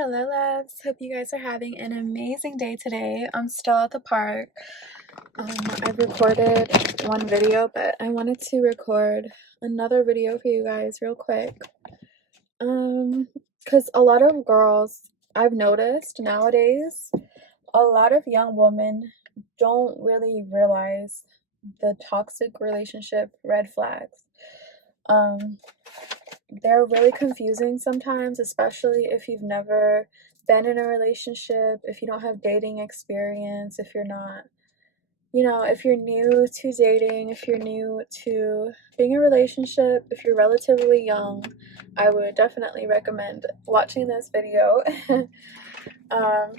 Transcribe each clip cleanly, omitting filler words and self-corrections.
Hello, loves. Hope you guys are having an amazing day today. I'm still at the park. I recorded one video, but I wanted to record another video for you guys real quick. Because a lot of girls, I've noticed nowadays, a lot of young women don't really realize the toxic relationship red flags. They're really confusing sometimes, especially if you've never been in a relationship, if you don't have dating experience, if you're not, if you're new to dating, if you're new to being in a relationship, if you're relatively young, I would definitely recommend watching this video. um,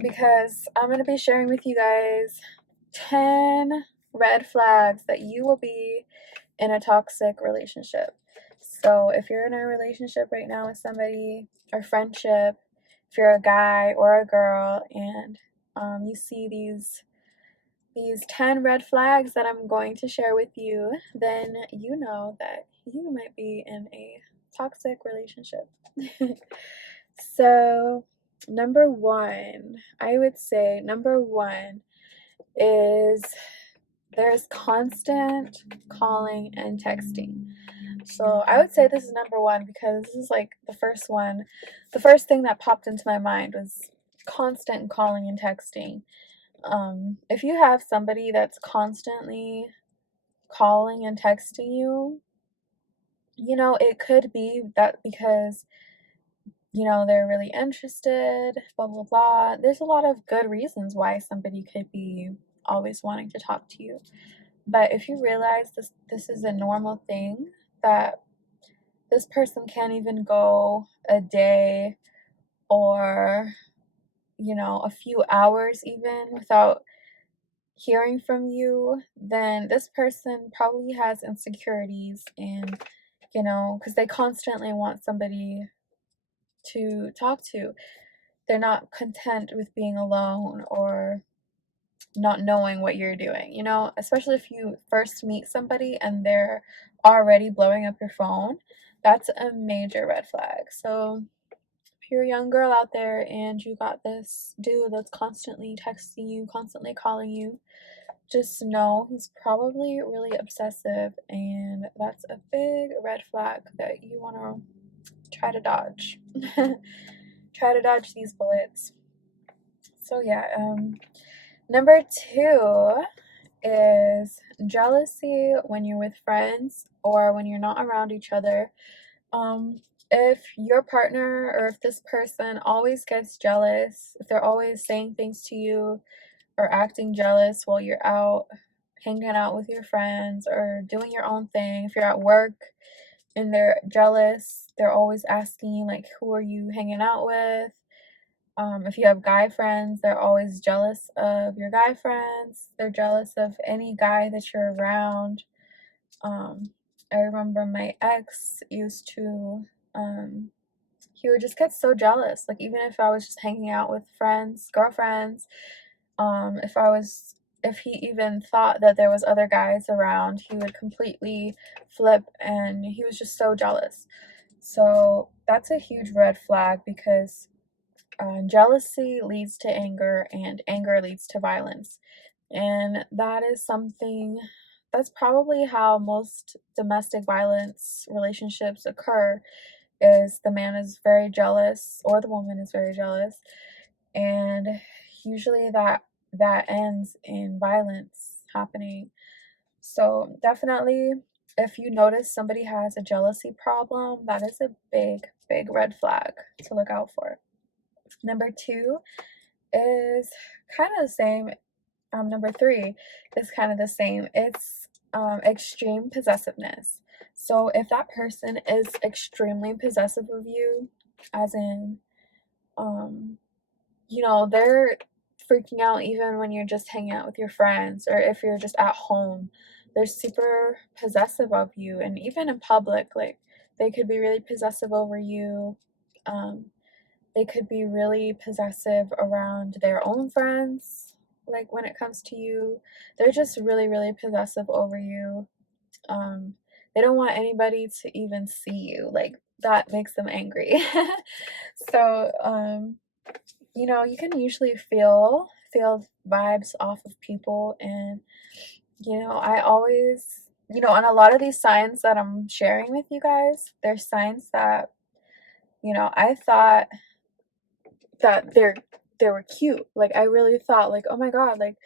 because I'm going to be sharing with you guys 10 red flags that you will be in a toxic relationship. So if you're in a relationship right now with somebody, or friendship, if you're a guy or a girl, and you see these 10 red flags that I'm going to share with you, then you know that you might be in a toxic relationship. So I would say number one is there's constant calling and texting. So I would say this is number one because this is like the first one. The first thing that popped into my mind was constant calling and texting. If you have somebody that's constantly calling and texting you, it could be that because, they're really interested, blah, blah, blah. There's a lot of good reasons why somebody could be always wanting to talk to you. But if you realize this is a normal thing, that this person can't even go a day or, a few hours even without hearing from you, then this person probably has insecurities and, because they constantly want somebody to talk to. They're not content with being alone or not knowing what you're doing, especially if you first meet somebody and they're already blowing up your phone. That's a major red flag. So if you're a young girl out there and you got this dude that's constantly texting you, constantly calling you, just know he's probably really obsessive, and that's a big red flag that you want to try to dodge. Try to dodge these bullets. So yeah, number two is jealousy when you're with friends or when you're not around each other. If your partner or if this person always gets jealous, if they're always saying things to you or acting jealous while you're out hanging out with your friends or doing your own thing, if you're at work and they're jealous, they're always asking you, like, who are you hanging out with? If you have guy friends, they're always jealous of your guy friends. They're jealous of any guy that you're around. I remember my ex used to, he would just get so jealous. Like, even if I was just hanging out with friends, girlfriends, if he even thought that there was other guys around, he would completely flip, and he was just so jealous. So that's a huge red flag because jealousy leads to anger, and anger leads to violence. And that is something that's probably how most domestic violence relationships occur, is the man is very jealous or the woman is very jealous, and usually that ends in violence happening. So definitely, if you notice somebody has a jealousy problem, that is a big red flag to look out for. Number two is kind of the same. Number three is kind of the same. It's extreme possessiveness. So if that person is extremely possessive of you, as in, they're freaking out even when you're just hanging out with your friends, or if you're just at home, they're super possessive of you. And even in public, like, they could be really possessive over you. They could be really possessive around their own friends. Like, when it comes to you, they're just really possessive over you. They don't want anybody to even see you. Like, that makes them angry. So, you can usually feel vibes off of people, and I always, on a lot of these signs that I'm sharing with you guys, there's signs that, I thought that they were cute. Like, I really thought, like, oh my god, like,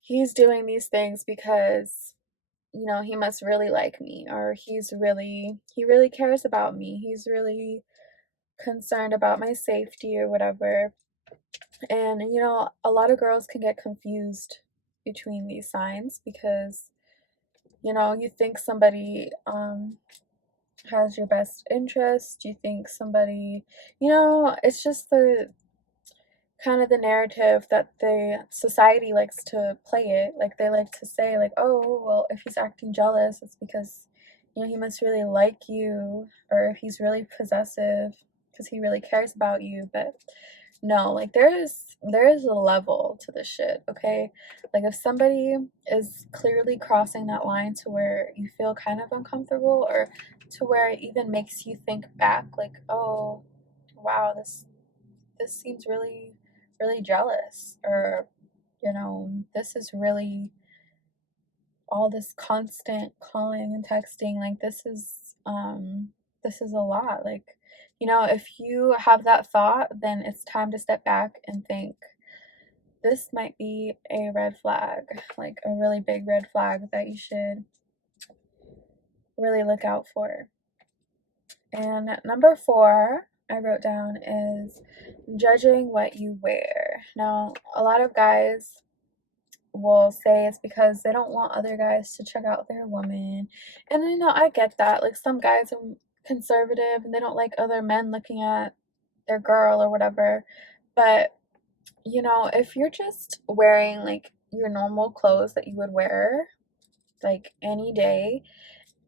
he's doing these things because he must really like me, or he really cares about me. He's really concerned about my safety or whatever. And a lot of girls can get confused between these signs because you think somebody has your best interest. You think somebody, it's just the kind of the narrative that the society likes to play it. Like, they like to say, like, oh well, if he's acting jealous, it's because he must really like you, or if he's really possessive because he really cares about you. But no, like, there is a level to this shit, okay? Like, if somebody is clearly crossing that line to where you feel kind of uncomfortable, or to where it even makes you think back, like, oh wow, this seems really, really jealous, or this is really all this constant calling and texting, like, this is a lot. Like, if you have that thought, then it's time to step back and think, this might be a red flag, like a really big red flag that you should really look out for. And number 4 I wrote down is judging what you wear. Now, a lot of guys will say it's because they don't want other guys to check out their woman. And I get that. Like, some guys are conservative and they don't like other men looking at their girl or whatever. But, if you're just wearing like your normal clothes that you would wear like any day,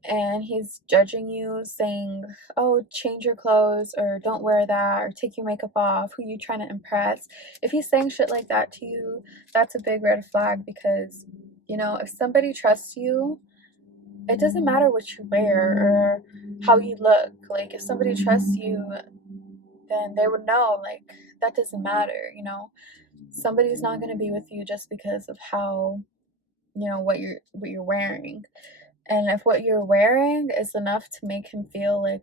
and he's judging you, saying, oh, change your clothes, or don't wear that, or take your makeup off, who you trying to impress. If he's saying shit like that to you, that's a big red flag, because if somebody trusts you, it doesn't matter what you wear or how you look. Like, if somebody trusts you, then they would know, like, that doesn't matter. Somebody's not going to be with you just because of how what you're wearing. And if what you're wearing is enough to make him feel like,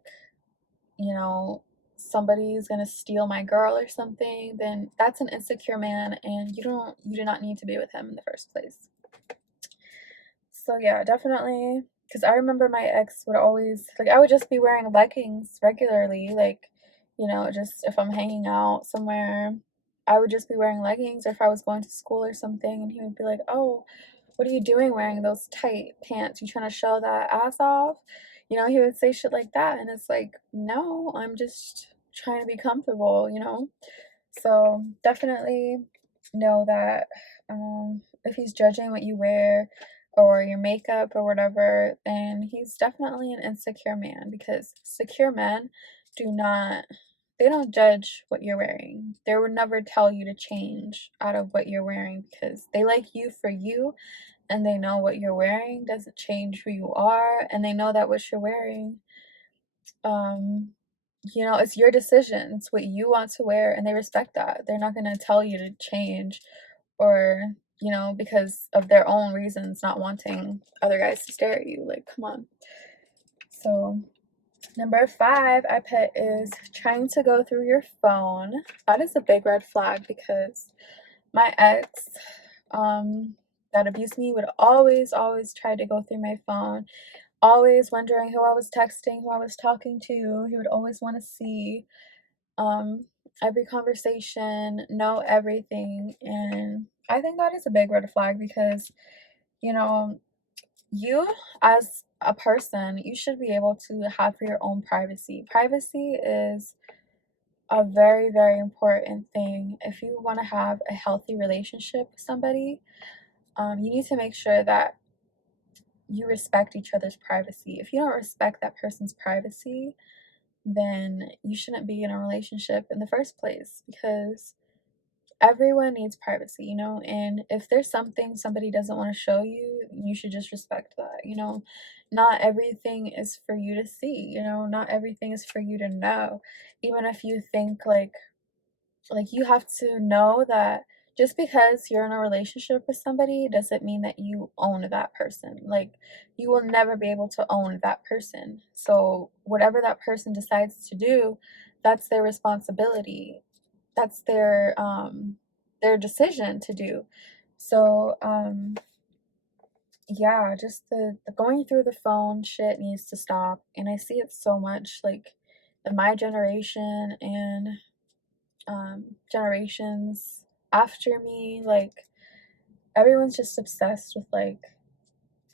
somebody's gonna steal my girl or something, then that's an insecure man, and you do not need to be with him in the first place. So yeah, definitely. Because I remember my ex would always, like, I would just be wearing leggings regularly, like, just if I'm hanging out somewhere, I would just be wearing leggings, or if I was going to school or something, and he would be like, oh, what are you doing wearing those tight pants? You trying to show that ass off? He would say shit like that, and it's like, no, I'm just trying to be comfortable. So definitely know that if he's judging what you wear or your makeup or whatever, then he's definitely an insecure man, because secure men they don't judge what you're wearing. They would never tell you to change out of what you're wearing, because they like you for you, and they know what you're wearing doesn't change who you are, and they know that what you're wearing, it's your decision. It's what you want to wear, and they respect that. They're not going to tell you to change, or, because of their own reasons, not wanting other guys to stare at you. Like, come on. So, number 5 I put is trying to go through your phone. That is a big red flag, because my ex, that abused me, would always, always try to go through my phone, always wondering who I was texting, who I was talking to. He would always want to see every conversation, know everything. And I think that is a big red flag, because, you as a person, you should be able to have your own privacy. Privacy is a very, very important thing. If you want to have a healthy relationship with somebody, you need to make sure that you respect each other's privacy. If you don't respect that person's privacy, then you shouldn't be in a relationship in the first place, because everyone needs privacy, you know, and if there's something somebody doesn't want to show you, you should just respect that, you know. Not everything is for you to see, you know, not everything is for you to know. Even if you think like you have to know that just because you're in a relationship with somebody doesn't mean that you own that person. Like, you will never be able to own that person. So whatever that person decides to do, that's their responsibility. That's their decision to do. So yeah, just the going through the phone shit needs to stop. And I see it so much, like, in my generation and generations after me. Like, everyone's just obsessed with like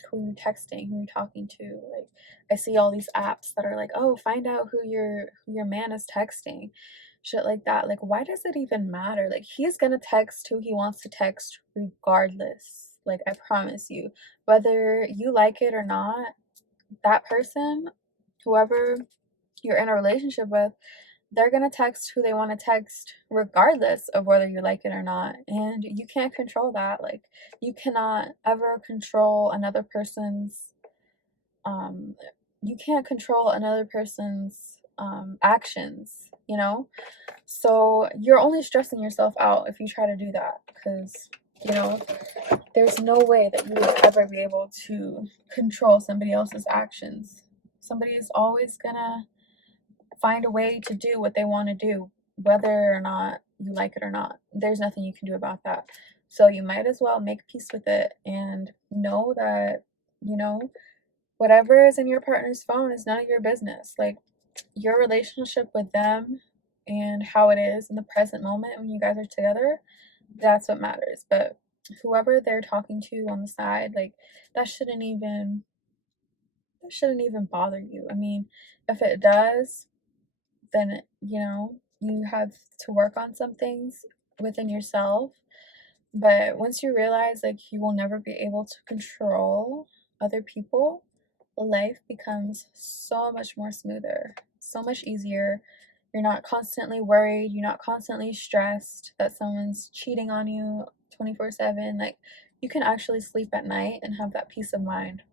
who you're texting, who you're talking to. Like, I see all these apps that are like, oh, find out who your man is texting, shit like that. Like, why does it even matter? Like, he's gonna text who he wants to text regardless. Like, I promise you, whether you like it or not, that person, whoever you're in a relationship with, they're gonna text who they want to text regardless of whether you like it or not. And you can't control that. Like, you cannot ever control another person's um you can't control another person's actions, you know. So you're only stressing yourself out if you try to do that, because, you know, there's no way that you would ever be able to control somebody else's actions. Somebody is always gonna find a way to do what they want to do, whether or not you like it or not. There's nothing you can do about that. So you might as well make peace with it and know that, you know, whatever is in your partner's phone is none of your business. Like, your relationship with them and how it is in the present moment when you guys are together, that's what matters. But whoever they're talking to on the side, like, that shouldn't even bother you. I mean, if it does, then, you know, you have to work on some things within yourself. But once you realize, like, you will never be able to control other people, life becomes so much more smoother, so much easier. You're not constantly worried, you're not constantly stressed that someone's cheating on you 24/7. Like, you can actually sleep at night and have that peace of mind.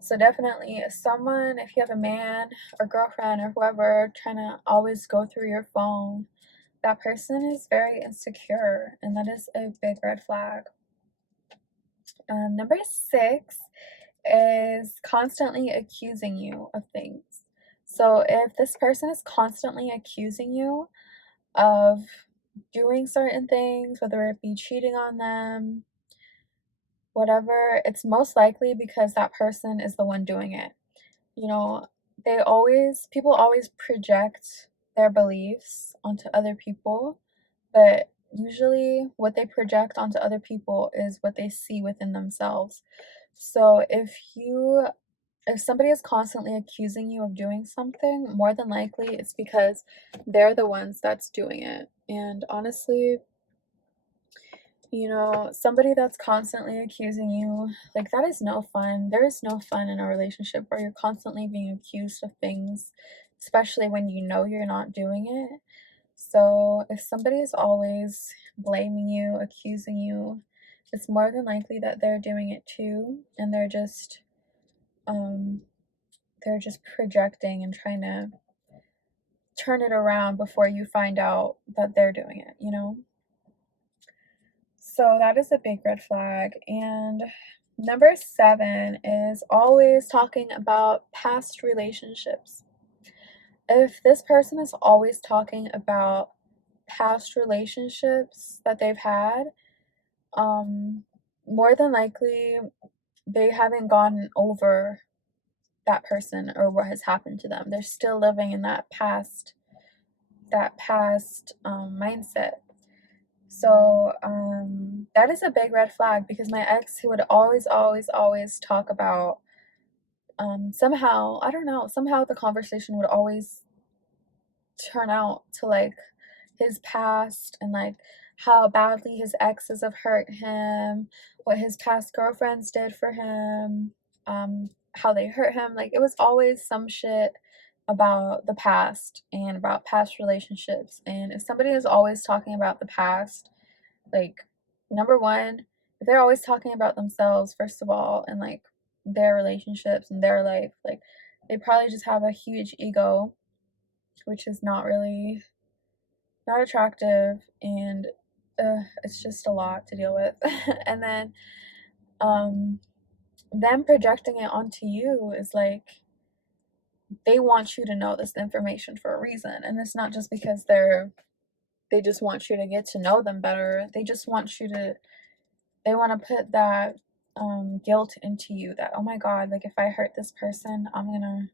So definitely, someone, if you have a man or girlfriend or whoever trying to always go through your phone, that person is very insecure, and that is a big red flag. Number 6 is constantly accusing you of things. So if this person is constantly accusing you of doing certain things, whether it be cheating on them, whatever, it's most likely because that person is the one doing it. You know, people always project their beliefs onto other people, but usually what they project onto other people is what they see within themselves. So if somebody is constantly accusing you of doing something, more than likely it's because they're the ones that's doing it. And honestly, you know, somebody that's constantly accusing you, like, that is no fun. There is no fun in a relationship where you're constantly being accused of things, especially when you know you're not doing it. So if somebody is always blaming you, accusing you, it's more than likely that they're doing it too, and um they're just projecting and trying to turn it around before you find out that they're doing it, you know? So that is a big red flag. And number 7 is always talking about past relationships. If this person is always talking about past relationships that they've had, more than likely they haven't gotten over that person or what has happened to them. They're still living in that past mindset. So that is a big red flag, because my ex, he would always, always, always talk about somehow, I don't know, somehow the conversation would always turn out to like his past and like how badly his exes have hurt him, what his past girlfriends did for him, how they hurt him. Like, it was always some shit about the past and about past relationships. And if somebody is always talking about the past, like, number one, if they're always talking about themselves, first of all, and like their relationships and their life, like, they probably just have a huge ego, which is not attractive, and it's just a lot to deal with. And then them projecting it onto you is like, they want you to know this information for a reason, and it's not just because they just want you to get to know them better. They just want you to, they want to put that guilt into you, that, oh my god, like, if I hurt this person, I'm gonna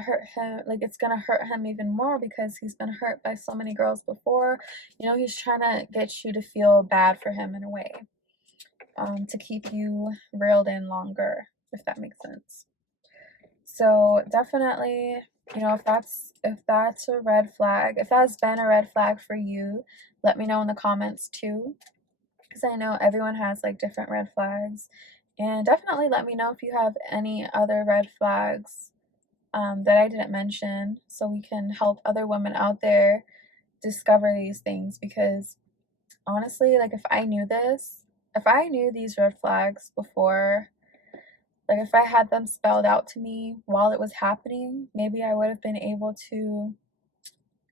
hurt him, like, it's gonna hurt him even more because he's been hurt by so many girls before. He's trying to get you to feel bad for him in a way, to keep you reeled in longer, if that makes sense. So definitely, if that's a red flag, if that's been a red flag for you, let me know in the comments too, because I know everyone has like different red flags. And definitely let me know if you have any other red flags that I didn't mention, so we can help other women out there discover these things. Because honestly, like, if I knew these red flags before, like, if I had them spelled out to me while it was happening, maybe I would have been able to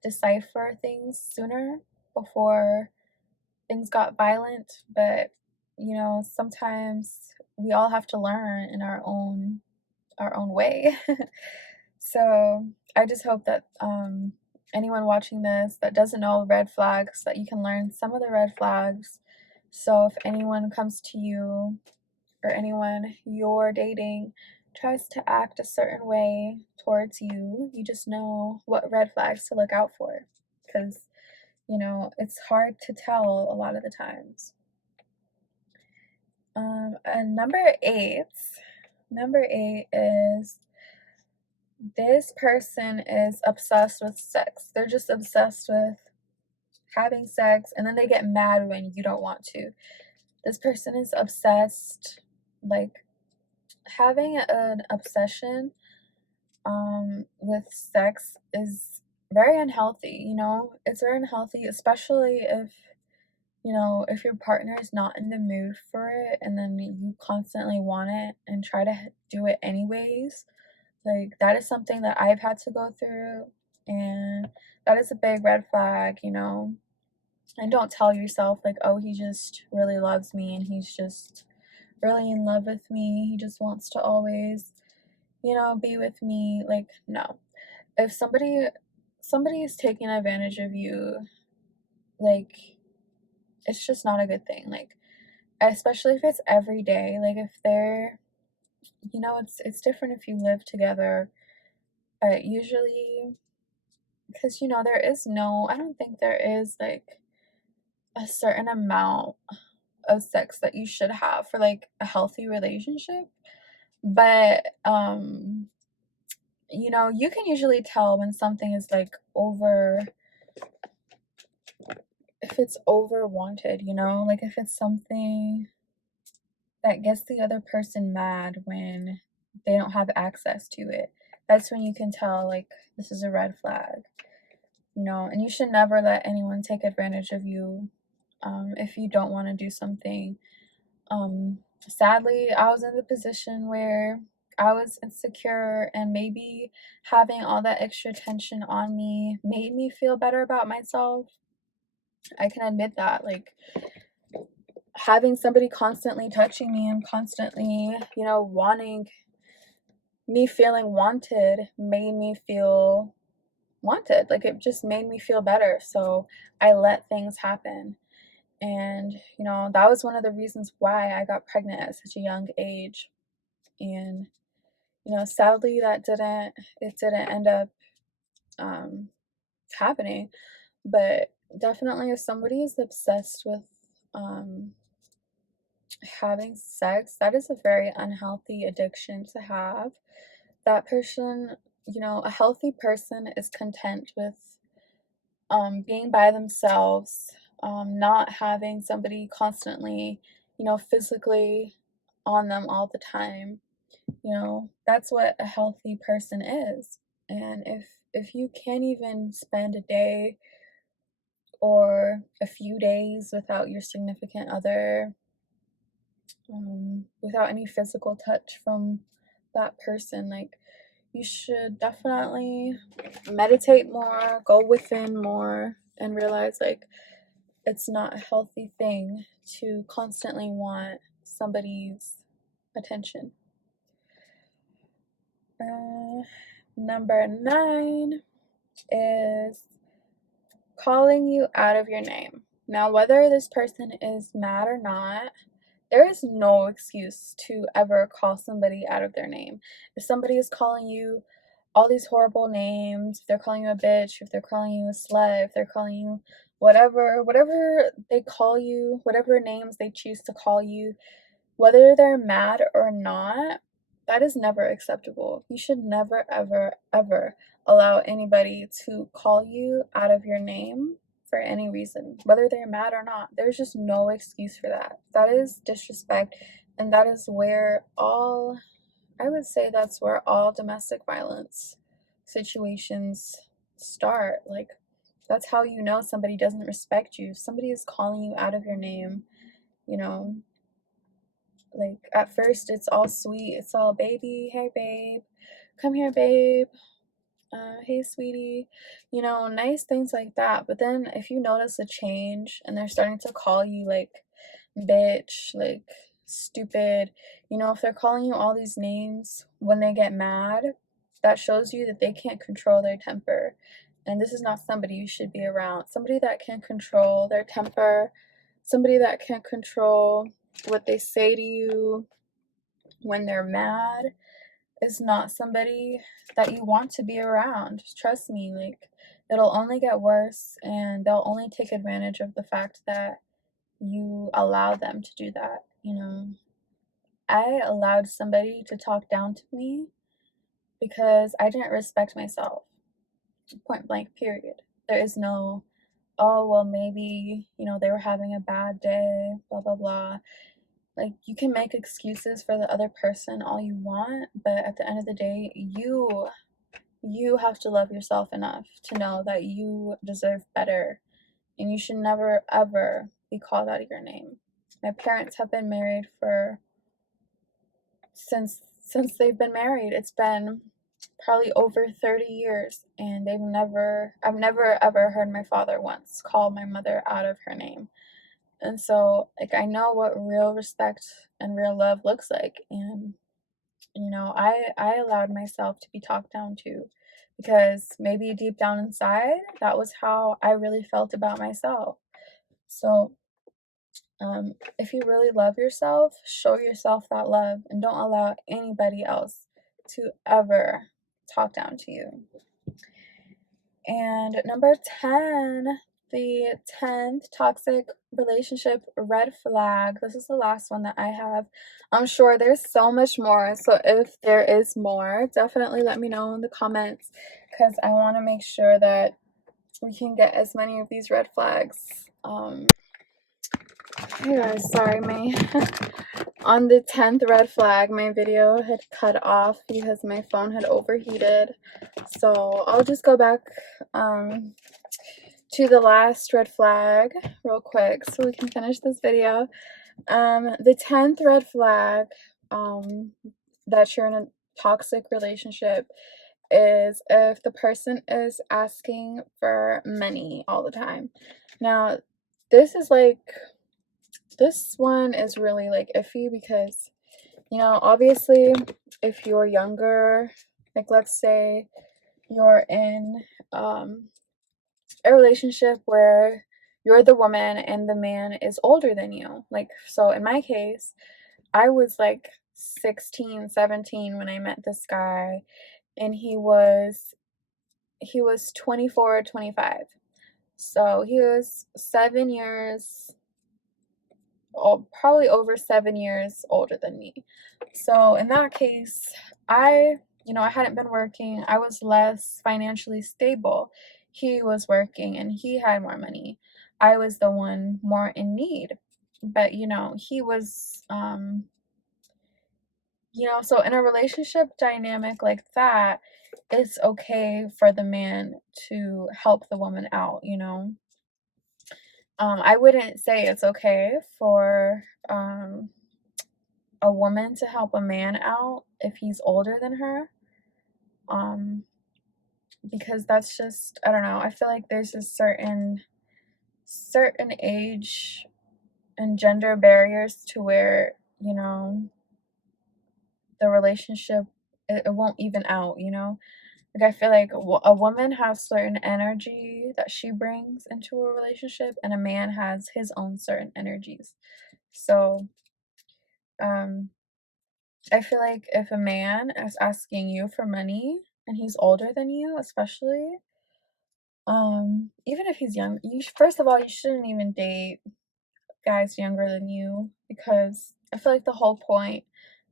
decipher things sooner before things got violent. But sometimes we all have to learn in our own way. So I just hope that anyone watching this that doesn't know red flags, that you can learn some of the red flags. So if anyone comes to you, or anyone you're dating tries to act a certain way towards you, you just know what red flags to look out for. Because, it's hard to tell a lot of the times. And number eight is, this person is obsessed with sex. They're just obsessed with having sex, and then they get mad when you don't want to. This person is obsessed, like, having an obsession with sex is very unhealthy. It's very unhealthy, especially if your partner is not in the mood for it, and then you constantly want it and try to do it anyways. Like, that is something that I've had to go through, and that is a big red flag. And don't tell yourself, like, oh, he just really loves me and he's just really in love with me, he just wants to always be with me. Like, no. If somebody is taking advantage of you, like, it's just not a good thing. Like, especially if it's every day. Like, if they're it's different if you live together, but usually, because I don't think there is like a certain amount of sex that you should have for like a healthy relationship. But you can usually tell when something is like if it's over wanted, like, if it's something that gets the other person mad when they don't have access to it. That's when you can tell, like, this is a red flag. And you should never let anyone take advantage of you if you don't want to do something. Sadly, I was in the position where I was insecure, and maybe having all that extra tension on me made me feel better about myself. I can admit that. Like, having somebody constantly touching me and constantly, wanting me, feeling wanted, made me feel wanted. Like, it just made me feel better. So I let things happen. And, that was one of the reasons why I got pregnant at such a young age. And, sadly, it didn't end up happening. But definitely, if somebody is obsessed with having sex, that is a very unhealthy addiction to have. That person, a healthy person is content with being by themselves, not having somebody constantly, physically on them all the time. That's what a healthy person is. And if you can't even spend a day or a few days without your significant other, without any physical touch from that person, like, you should definitely meditate more, go within more, and realize, like, it's not a healthy thing to constantly want somebody's attention. Number 9 is calling you out of your name. Now, whether this person is mad or not, there is no excuse to ever call somebody out of their name. If somebody is calling you all these horrible names, if they're calling you a bitch, if they're calling you a slut, if they're calling you whatever they call you, whatever names they choose to call you, whether they're mad or not, that is never acceptable. You should never, ever, ever allow anybody to call you out of your name for any reason, whether they're mad or not. There's just no excuse for that. That is disrespect, and that is where all, I would say that's where all domestic violence situations start. Like, that's how you know somebody doesn't respect you. If somebody is calling you out of your name, you know, like, at first it's all sweet, it's all baby, hey babe, come here babe, hey sweetie, nice things like that. But then if you notice a change and they're starting to call you like bitch, like stupid, if they're calling you all these names when they get mad, that shows you that they can't control their temper. And this is not somebody you should be around. Somebody that can control their temper, somebody that can control what they say to you when they're mad, is not somebody that you want to be around. Trust me, like, it'll only get worse, and they'll only take advantage of the fact that you allow them to do that. I allowed somebody to talk down to me because I didn't respect myself. Point blank, period. There is no, oh, well, maybe, they were having a bad day, blah, blah, blah. Like, you can make excuses for the other person all you want, but at the end of the day, you have to love yourself enough to know that you deserve better, and you should never ever be called out of your name. My parents have been married for since they've been married. It's been probably over 30 years, and I've never ever heard my father once call my mother out of her name. And so, like, I know what real respect and real love looks like. And, I allowed myself to be talked down to because maybe deep down inside, that was how I really felt about myself. So, if you really love yourself, show yourself that love and don't allow anybody else to ever talk down to you. And number 10, the 10th toxic relationship red flag. This is the last one that I have. I'm sure there's so much more. So if there is more, definitely let me know in the comments, because I want to make sure that we can get as many of these red flags. Hey guys, sorry, on the 10th red flag, my video had cut off because my phone had overheated. So I'll just go back to the last red flag real quick so we can finish this video. The 10th red flag that you're in a toxic relationship is if the person is asking for money all the time. Now, this one is really like iffy because, obviously, if you're younger, like, let's say you're in a relationship where you're the woman and the man is older than you. Like, so in my case, I was like 16, 17 when I met this guy, and he was 24, 25. So he was 7 years, probably over 7 years older than me. So in that case, I hadn't been working. I was less financially stable. He was working and he had more money. I was the one more in need. But he was you know, so in a relationship dynamic like that, it's okay for the man to help the woman out, you know. I wouldn't say it's okay for a woman to help a man out if he's older than her. Um, because that's just, I don't know. I feel like there's a certain age and gender barriers to where, you know, the relationship, it won't even out, you know. Like, I feel like a woman has certain energy that she brings into a relationship, and a man has his own certain energies. So, um, I feel like if a man is asking you for money and he's older than you, especially, even if he's young, first of all, you shouldn't even date guys younger than you, because I feel like the whole point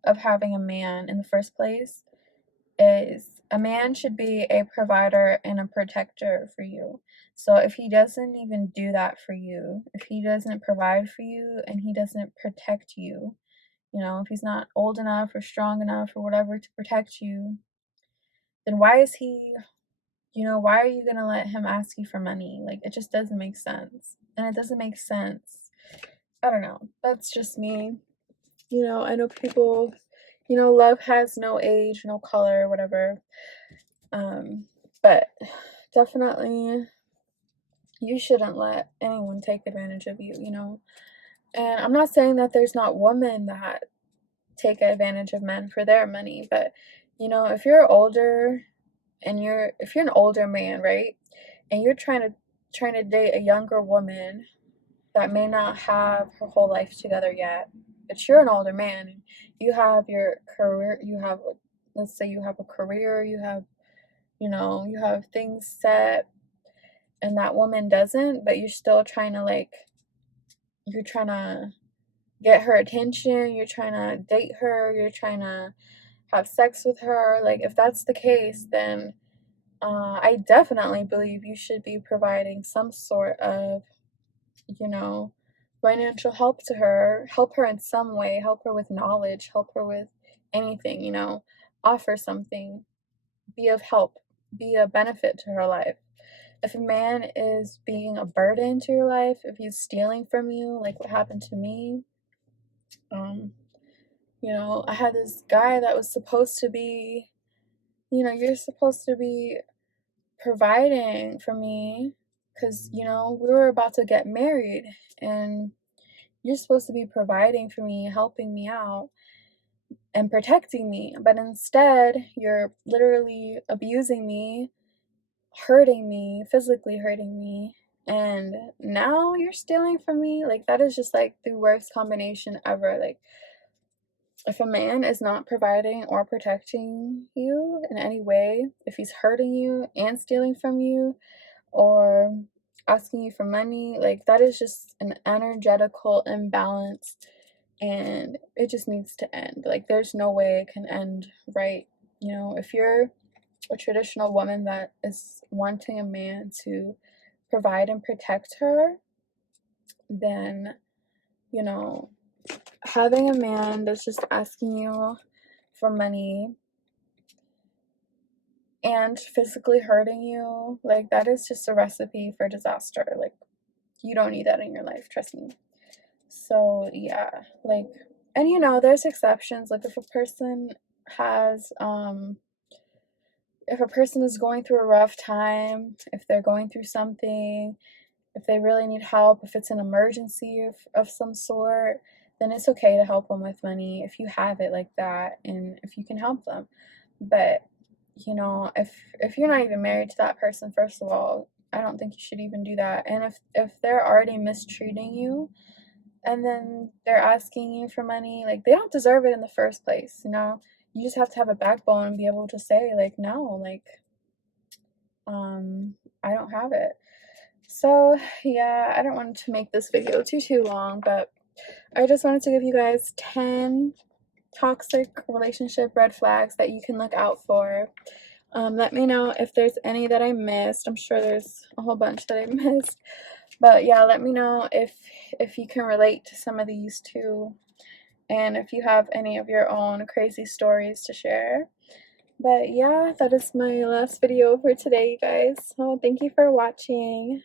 of having a man in the first place is a man should be a provider and a protector for you. So if he doesn't even do that for you, if he doesn't provide for you and he doesn't protect you, you know, if he's not old enough or strong enough or whatever to protect you, then why is he, you know, why are you going to let him ask you for money? Like, it just doesn't make sense. And it doesn't make sense. I don't know. That's just me. You know, I know people, you know, love has no age, no color, whatever. But definitely you shouldn't let anyone take advantage of you, you know. And I'm not saying that there's not women that take advantage of men for their money, but you know, if you're older and if you're an older man, right? And you're trying to date a younger woman that may not have her whole life together yet, but you're an older man and you have your career, let's say you have a career, you have, you know, you have things set, and that woman doesn't, but you're still trying to you're trying to get her attention, you're trying to date her, you're trying to have sex with her. Like, if that's the case, then I definitely believe you should be providing some sort of, you know, financial help to her, help her in some way, help her with knowledge, help her with anything, you know, offer something, be of help, be a benefit to her life. If a man is being a burden to your life, if he's stealing from you, like what happened to me, um, you know, I had this guy that was supposed to be, you know, you're supposed to be providing for me because, you know, we were about to get married and you're supposed to be providing for me, helping me out, and protecting me. But instead, you're literally abusing me, hurting me, physically hurting me, and now you're stealing from me. Like, that is just like the worst combination ever. Like, if a man is not providing or protecting you in any way, if he's hurting you and stealing from you or asking you for money, like, that is just an energetical imbalance, and it just needs to end. Like, there's no way it can end right. You know, if you're a traditional woman that is wanting a man to provide and protect her, then, you know, having a man that's just asking you for money and physically hurting you, like, that is just a recipe for disaster. Like, you don't need that in your life, trust me. So, yeah, like, and you know, there's exceptions. Like, has, if a person is going through a rough time, if they're going through something, if they really need help, if it's an emergency of some sort, then it's okay to help them with money if you have it like that and if you can help them. But, you know, if you're not even married to that person, first of all, I don't think you should even do that. And if they're already mistreating you and then they're asking you for money, like, they don't deserve it in the first place, you know? You just have to have a backbone and be able to say, like, no, like, I don't have it. So, yeah, I don't want to make this video too long, but I just wanted to give you guys 10 toxic relationship red flags that you can look out for. Let me know if there's any that I missed. I'm sure there's a whole bunch that I missed. But yeah, let me know if you can relate to some of these too. and if you have any of your own crazy stories to share. But yeah, that is my last video for today, you guys. So thank you for watching.